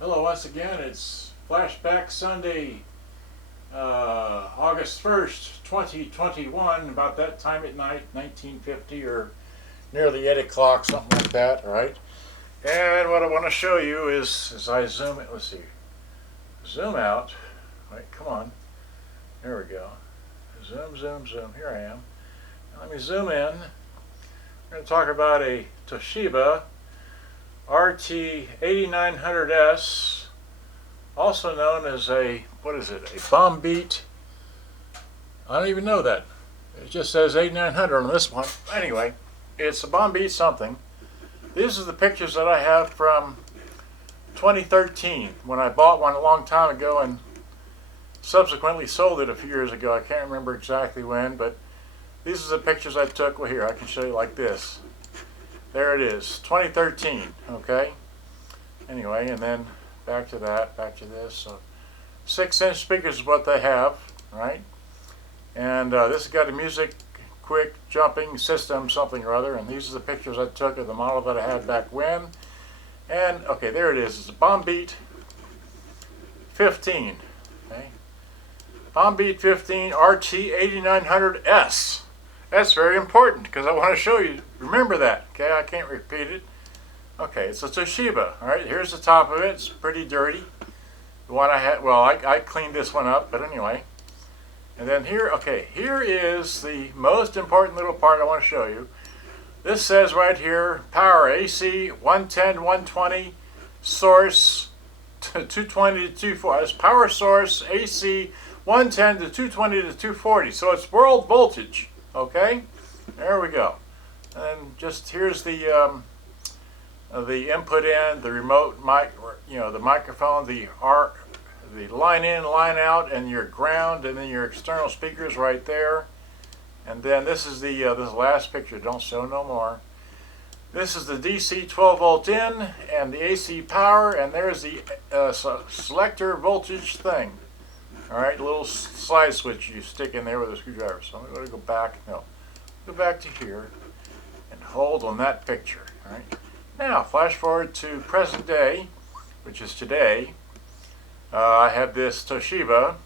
Hello once again, it's Flashback Sunday, August 1st, 2021, about that time at night, 1950 or nearly 8 o'clock, something like that, right? And what I want to show you is, as I zoom it, let's see, zoom out, right, come on, there we go, zoom, zoom, zoom, here I am. Now let me zoom in. We're going to talk about a Toshiba RT-8900S, also known as a, what is it, a BomBeat. I don't even know that. It just says 8900 on this one. Anyway, it's a BomBeat something. These are the pictures that I have from 2013, when I bought one a long time ago and subsequently sold it a few years ago. I can't remember exactly when, but these are the pictures I took. Well, here, I can show you like this. There it is, 2013, okay? Anyway, and then back to that, back to this. So 6-inch speakers is what they have, right? And this has got a music quick jumping system, something or other, and these are the pictures I took of the model that I had back when. And, okay, there it is. It's a BomBeat 15, okay? BomBeat 15 RT-8900S. That's very important because I want to show you. Remember that, okay? I can't repeat it. Okay, it's a Toshiba. All right, here's the top of it. It's pretty dirty. The one I had, well, I cleaned this one up, but anyway. And then here, okay, here is the most important little part I want to show you. This says right here, power AC 110, 120, source 220 to 240. It's power source AC 110 to 220 to 240. So it's world voltage. Okay, there we go. And just here's the input in, the remote mic, the microphone, the line in, line out, and your ground, and then your external speakers right there. And then this is the this last picture. Don't show no more. This is the DC 12 volt in and the AC power, and there's the selector voltage thing. All right, a little slide switch you stick in there with a screwdriver. So I'm going to go back. No, go back to here and hold on that picture. All right. Now, flash forward to present day, which is today. I have this Toshiba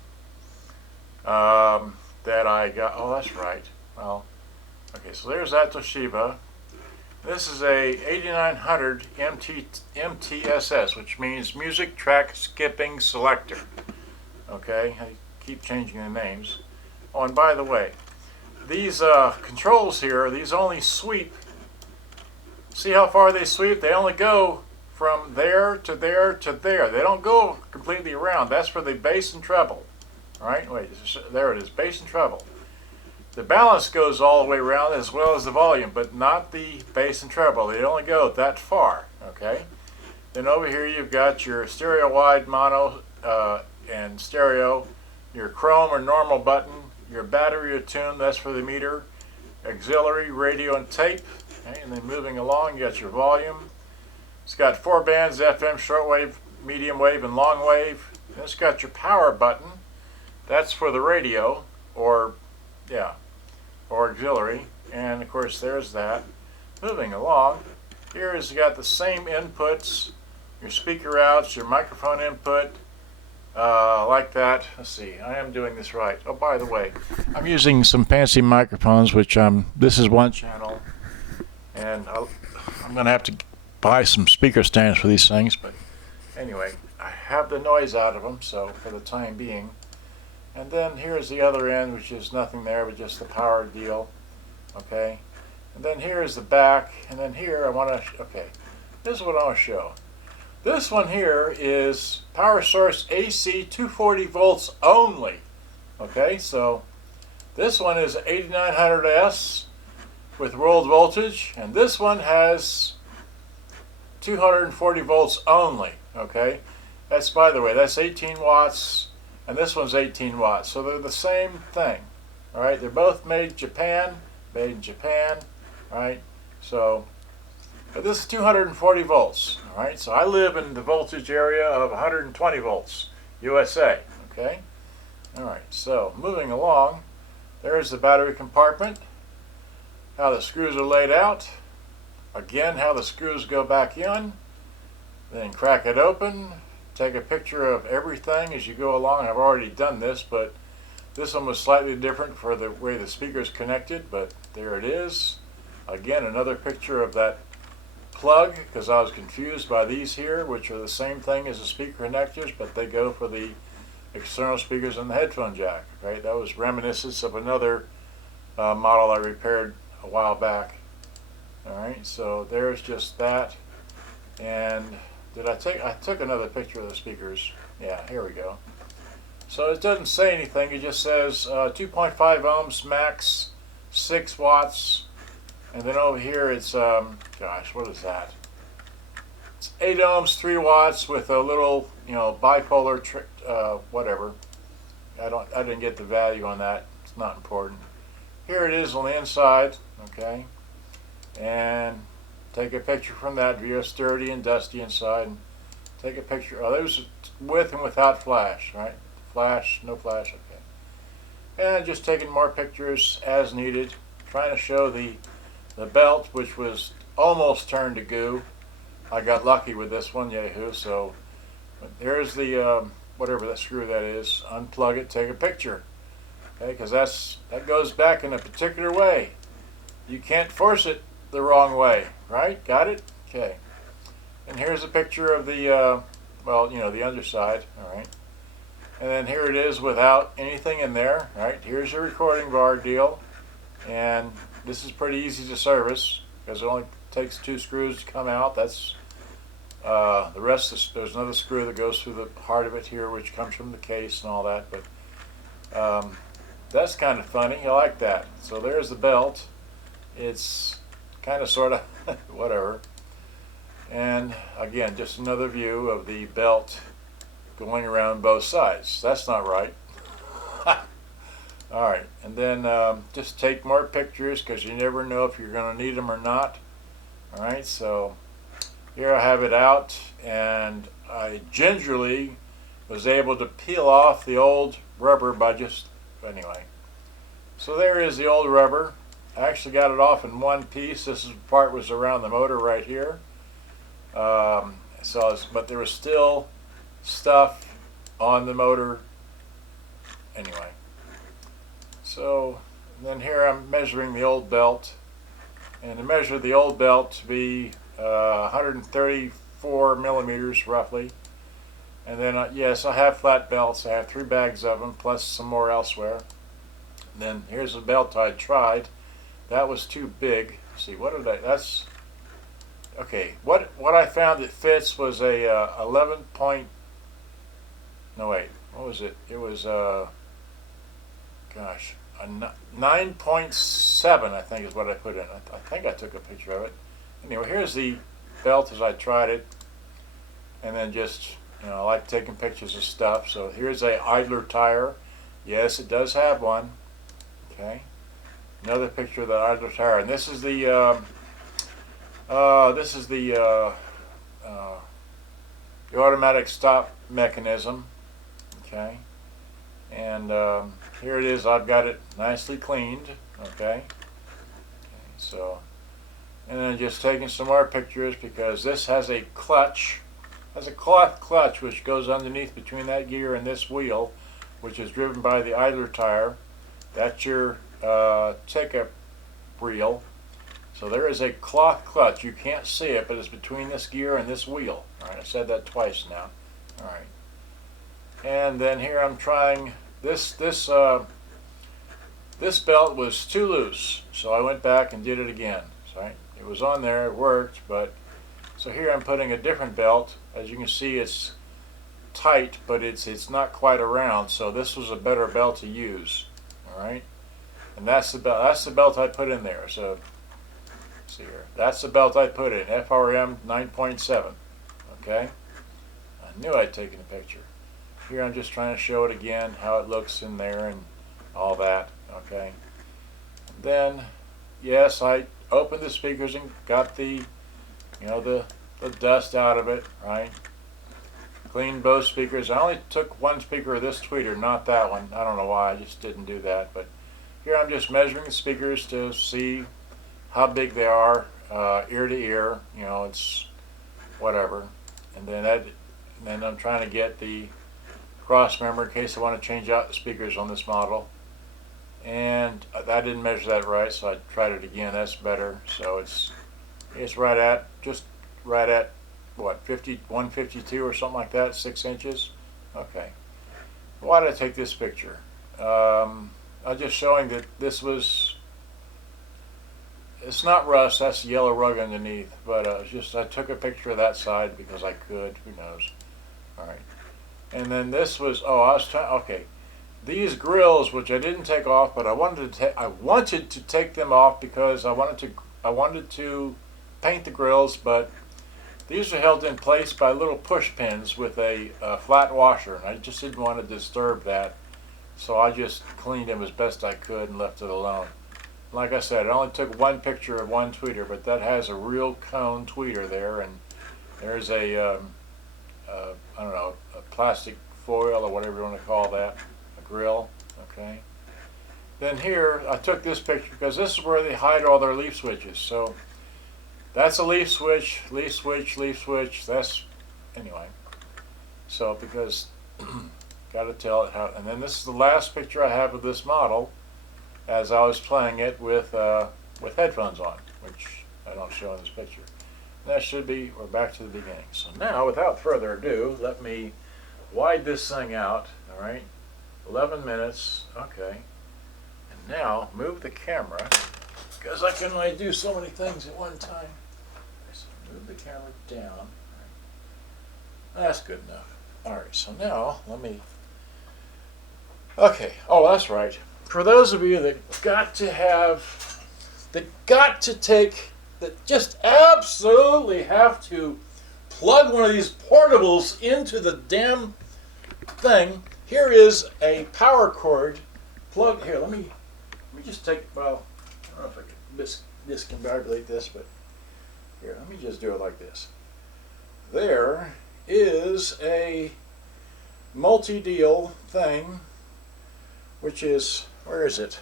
that I got. Oh, that's right. Well, okay. So there's that Toshiba. This is a 8900 MTSS, which means Music Track Skipping Selector. Okay, I keep changing the names. Oh, and by the way, these controls here, these only sweep. See how far they sweep? They only go from there to there to there. They don't go completely around. That's for the bass and treble. All right, wait, there it is, bass and treble. The balance goes all the way around as well as the volume, but not the bass and treble. They only go that far, okay? Then over here you've got your stereo wide, mono, and stereo, your chrome or normal button, your battery or tune, that's for the meter, auxiliary, radio, and tape. Okay, and then moving along, you got your volume. It's got 4 bands, FM, shortwave, medium wave, and long wave. Then it's got your power button. That's for the radio, or auxiliary. And of course, there's that. Moving along, here is got the same inputs, your speaker outs, your microphone input, like that. Let's see, I am doing this right. Oh, by the way, I'm using some fancy microphones, which this is one channel, and I'm going to have to buy some speaker stands for these things, but anyway, I have the noise out of them, so for the time being. And then here's the other end, which is nothing there, but just the power deal, okay? And then here is the back, and then here I want to, okay, this is what I want to show. This one here is power source AC 240 volts only. Okay, so this one is 8900S with world voltage, and this one has 240 volts only. Okay, that's, by the way, that's 18 watts, and this one's 18 watts. So they're the same thing. All right, they're both made in Japan. All right, so. But this is 240 volts, all right? So I live in the voltage area of 120 volts, USA, okay? All right, so moving along, there's the battery compartment, how the screws are laid out, again, how the screws go back in, then crack it open, take a picture of everything as you go along. I've already done this, but this one was slightly different for the way the speaker is connected, but there it is. Again, another picture of that plug, because I was confused by these here, which are the same thing as the speaker connectors, but they go for the external speakers and the headphone jack. Okay, that was reminiscence of another model I repaired a while back. Alright, so there's just that. And I took another picture of the speakers. Yeah, here we go. So it doesn't say anything, it just says 2.5 ohms max, 6 watts, and then over here it's, gosh, what is that? It's 8 ohms, 3 watts with a little, bipolar, whatever. I didn't get the value on that, it's not important. Here it is on the inside, okay, and take a picture from that, view sturdy and dusty inside, and take a picture. Oh, there's with and without flash, right? Flash, no flash, okay. And just taking more pictures as needed, trying to show the belt, which was almost turned to goo. I got lucky with this one, yahoo. So there's the whatever that screw that is. Unplug it, take a picture, okay? Because that goes back in a particular way. You can't force it the wrong way, right? Got it? Okay. And here's a picture of the the underside, all right. And then here it is without anything in there, right? Here's your recording bar deal, and this is pretty easy to service because it only takes 2 screws to come out. That's the rest. There's another screw that goes through the heart of it here, which comes from the case and all that. But that's kind of funny. I like that. So there's the belt. It's kind of sort of whatever. And again, just another view of the belt going around both sides. That's not right. Alright, and then just take more pictures because you never know if you're going to need them or not. Alright, so here I have it out, and I gingerly was able to peel off the old rubber anyway. So there is the old rubber. I actually got it off in one piece. This part was around the motor right here. But there was still stuff on the motor anyway. So then here I'm measuring the old belt, and to measure the old belt to be 134 millimeters roughly. And then yes, I have flat belts. I have 3 bags of them plus some more elsewhere. And then here's the belt I tried. That was too big. Let's see, that's okay. What I found that fits was a 11 point. No wait, what was it? It was gosh, a 9.7 I think is what I put in. I think I took a picture of it. Anyway, here's the belt as I tried it, and then just I like taking pictures of stuff. So here's a idler tire. Yes, it does have one. Okay. Another picture of the idler tire, and this is the automatic stop mechanism. Okay, and here it is. I've got it nicely cleaned. Okay, so, and then just taking some more pictures because this has a clutch, has a cloth clutch which goes underneath between that gear and this wheel, which is driven by the idler tire. That's your take-up reel. So there is a cloth clutch. You can't see it, but it's between this gear and this wheel. All right, I said that twice now. All right. And then here I'm trying this belt was too loose, so I went back and did it again. Right? It was on there, it worked, but so here I'm putting a different belt. As you can see, it's tight, but it's not quite around. So this was a better belt to use. All right, and that's the belt. That's the belt I put in there. So let's see here. That's the belt I put in, FRM 9.7. Okay, I knew I'd taken a picture. Here I'm just trying to show it again, how it looks in there and all that. Okay. And then, yes, I opened the speakers and got the dust out of it. Right. Cleaned both speakers. I only took one speaker of this tweeter, not that one. I don't know why. I just didn't do that. But here I'm just measuring the speakers to see how big they are, ear to ear. It's whatever. And then and I'm trying to get the cross member in case I want to change out the speakers on this model. And I didn't measure that right, so I tried it again. That's better. So it's just right at what, 152 or something like that, 6 inches. Okay. Why did I take this picture? I'm just showing that this was. It's not rust. That's the yellow rug underneath. But I took a picture of that side because I could. Who knows? All right. And then this was. Oh, I was trying. Okay. These grills, which I didn't take off, but I wanted to take them off because I wanted to paint the grills, but these are held in place by little push pins with a flat washer, and I just didn't want to disturb that, so I just cleaned them as best I could and left it alone. Like I said, I only took one picture of one tweeter, but that has a real cone tweeter there, and there's I don't know, a plastic foil or whatever you want to call that. Grill. Okay. Then here I took this picture because this is where they hide all their leaf switches. So that's a leaf switch, leaf switch, leaf switch. That's anyway. So because got to tell it how. And then this is the last picture I have of this model as I was playing it with headphones on, which I don't show in this picture. And that should be. We're back to the beginning. So now, without further ado, let me wide this thing out. All right. 11 minutes, okay. And now move the camera because I can only do so many things at one time. So move the camera down. That's good enough. All right, so now let me. Okay, oh, that's right. For those of you that just absolutely have to plug one of these portables into the damn thing. Here is a power cord plug. Here, let me just take. Well, I don't know if I can discombobulate this, but here, let me just do it like this. There is a multi-deal thing, which is, where is it?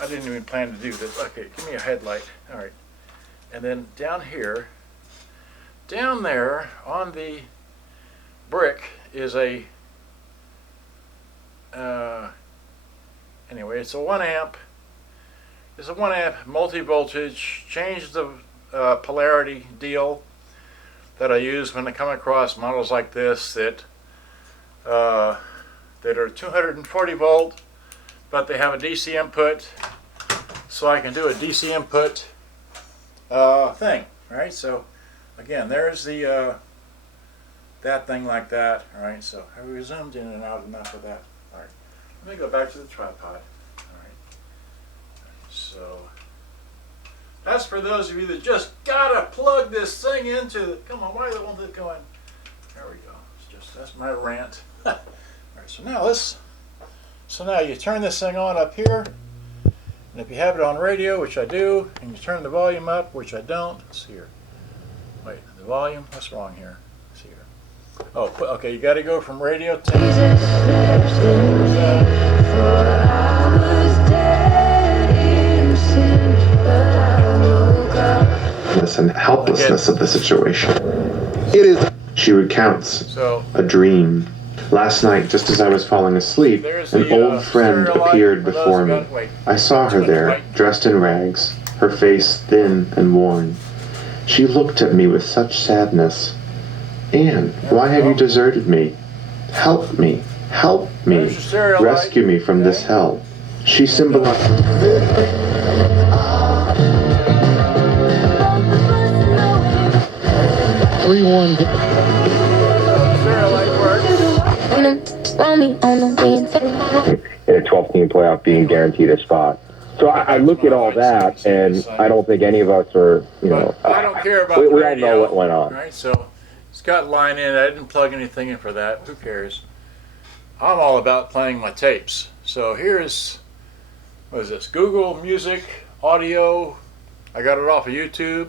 I didn't even plan to do this. Okay, give me a headlight. All right, and then down here, down there on the brick is a. Anyway, it's a 1 amp. It's a 1 amp multi-voltage. Change the polarity deal that I use when I come across models like this that are 240 volt, but they have a DC input, so I can do a DC input thing. Right. So again, there's the that thing like that. All right. So have we zoomed in and out enough of that? All right. Let me go back to the tripod. All right. So that's for those of you that just gotta plug this thing into the. Come on, why won't it go in? There we go. That's my rant. All right. So now you turn this thing on up here, and if you have it on radio, which I do, and you turn the volume up, which I don't. Let's see here. Wait, the volume. What's wrong here? Let's see here. Oh, okay, you got to go from radio to. And helplessness of the situation. It is, she recounts, a dream. Last night, just as I was falling asleep, an old friend appeared before me. I saw her there, dressed in rags, her face thin and worn. She looked at me with such sadness. Anne, why have you deserted me? Help me, help me, rescue me from this hell. She symbolized... In a 12-team playoff being guaranteed a spot. So I look at all that, and I don't think any of us are, I don't care about we the all know what went on. Right, so it's got line in. I didn't plug anything in for that. Who cares? I'm all about playing my tapes. So here's, what is this? Google Music Audio. I got it off of YouTube.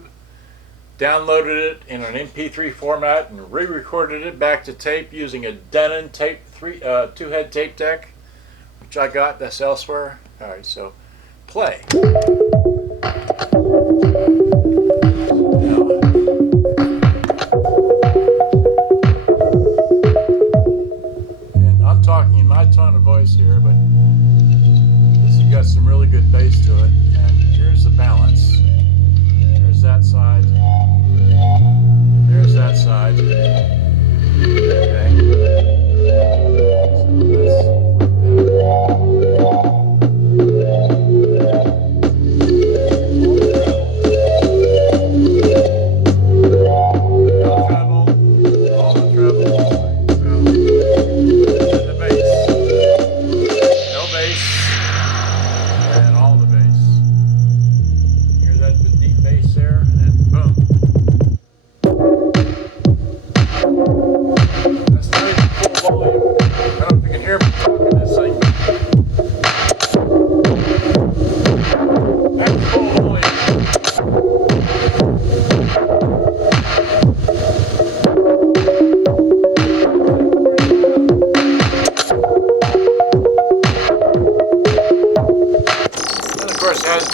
Downloaded it in an MP3 format and re-recorded it back to tape using a Denon tape 2-head tape deck, which I got. That's elsewhere. All right, so play. high tone of voice here, but this has got some really good bass to it. And here's the balance. There's that side. There's that side. Okay.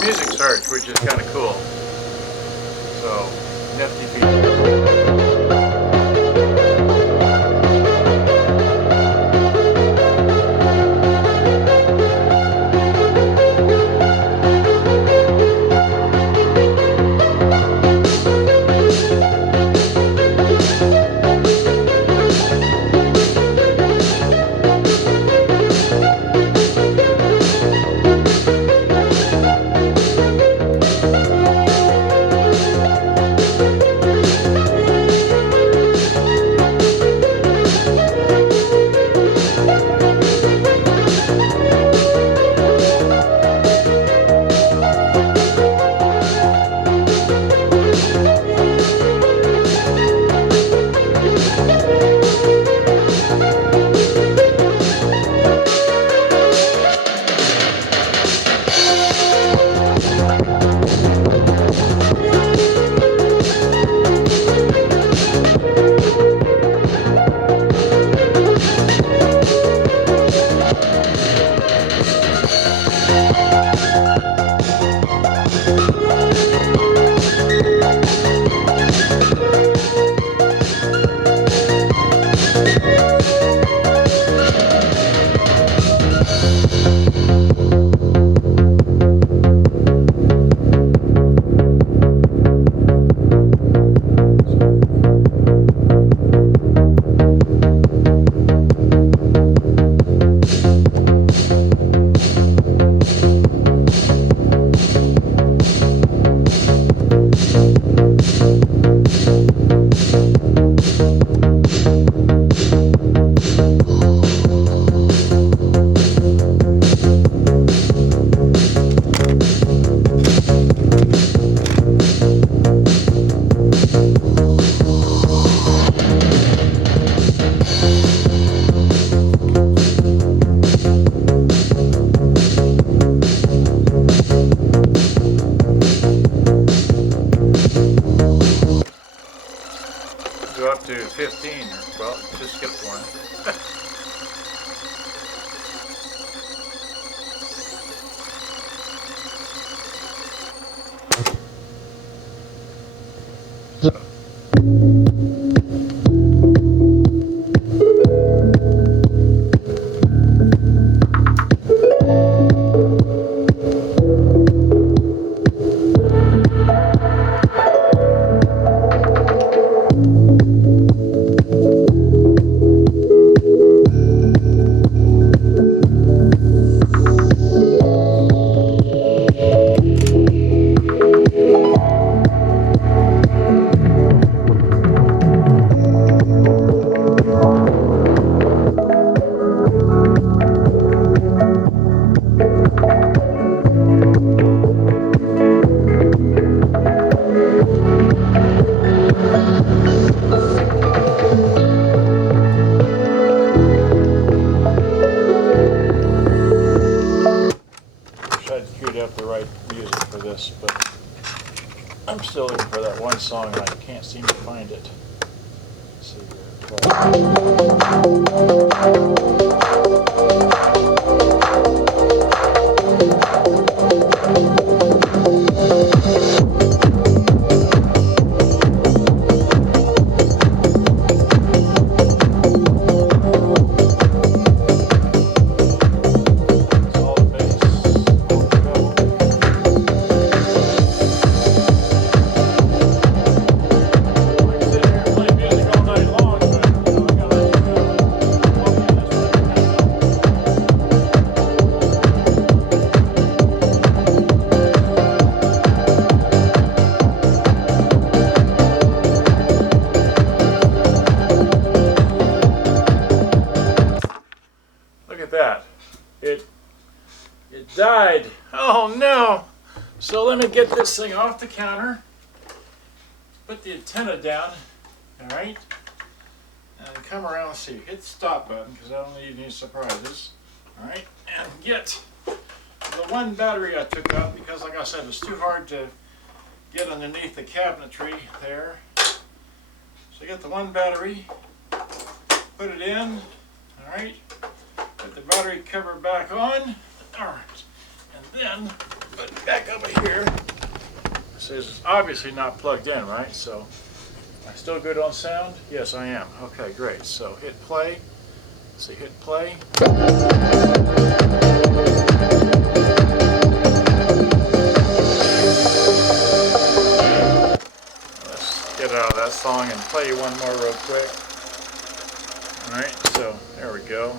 Music search, which is kind of cool. So, nifty feature. Go up to 15, well, just skip one. Up the right music for this, but I'm still looking for that one song and I can't seem to find it. Let's see died. Oh no! So let me get this thing off the counter. Put the antenna down. Alright. And come around, let's see, hit the stop button because I don't need any surprises. Alright, and get the one battery I took out because, like I said, it's too hard to get underneath the cabinetry there. So get the one battery, put it in, alright, put the battery cover back on, alright, and then put it back over here. So it's obviously not plugged in, right? So am I still good on sound? Yes, I am. Okay, great. So hit play. Let's see, hit play. Let's get out of that song and play one more real quick. Alright, so there we go.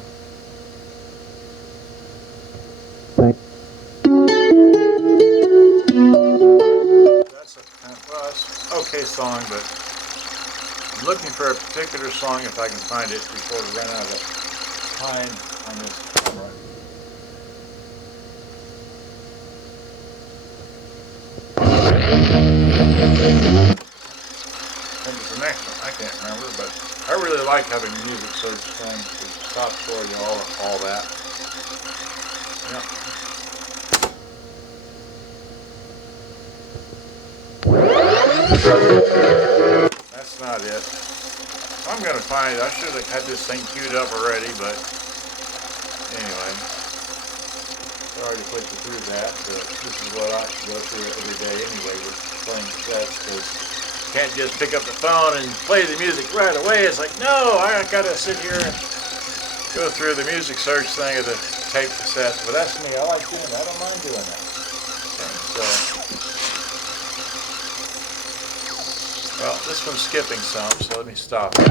That's a okay song, but I'm looking for a particular song if I can find it before we run out of time on this camera. I think it's the next one. I can't remember, but I really like having music surge playing to stop for you all that. Yep. That's not it. I'm gonna find it. I should have had this thing queued up already, but anyway. Sorry to put you through that, but this is what I go through every day anyway with playing cassettes, because you can't just pick up the phone and play the music right away. It's like, no, I gotta sit here and go through the music search thing of the tape cassettes. But that's me. I like doing that. I don't mind doing that. Okay, so. Well, this one's skipping some, so let me stop. Well,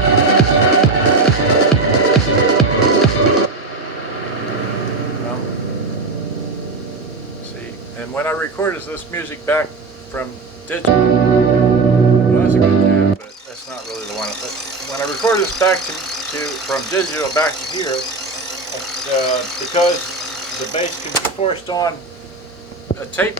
see, and when I recorded this music back from digital, well, that's a good jam, but that's not really the one. But when I recorded this back from digital back to here, because the bass can be forced on a tape.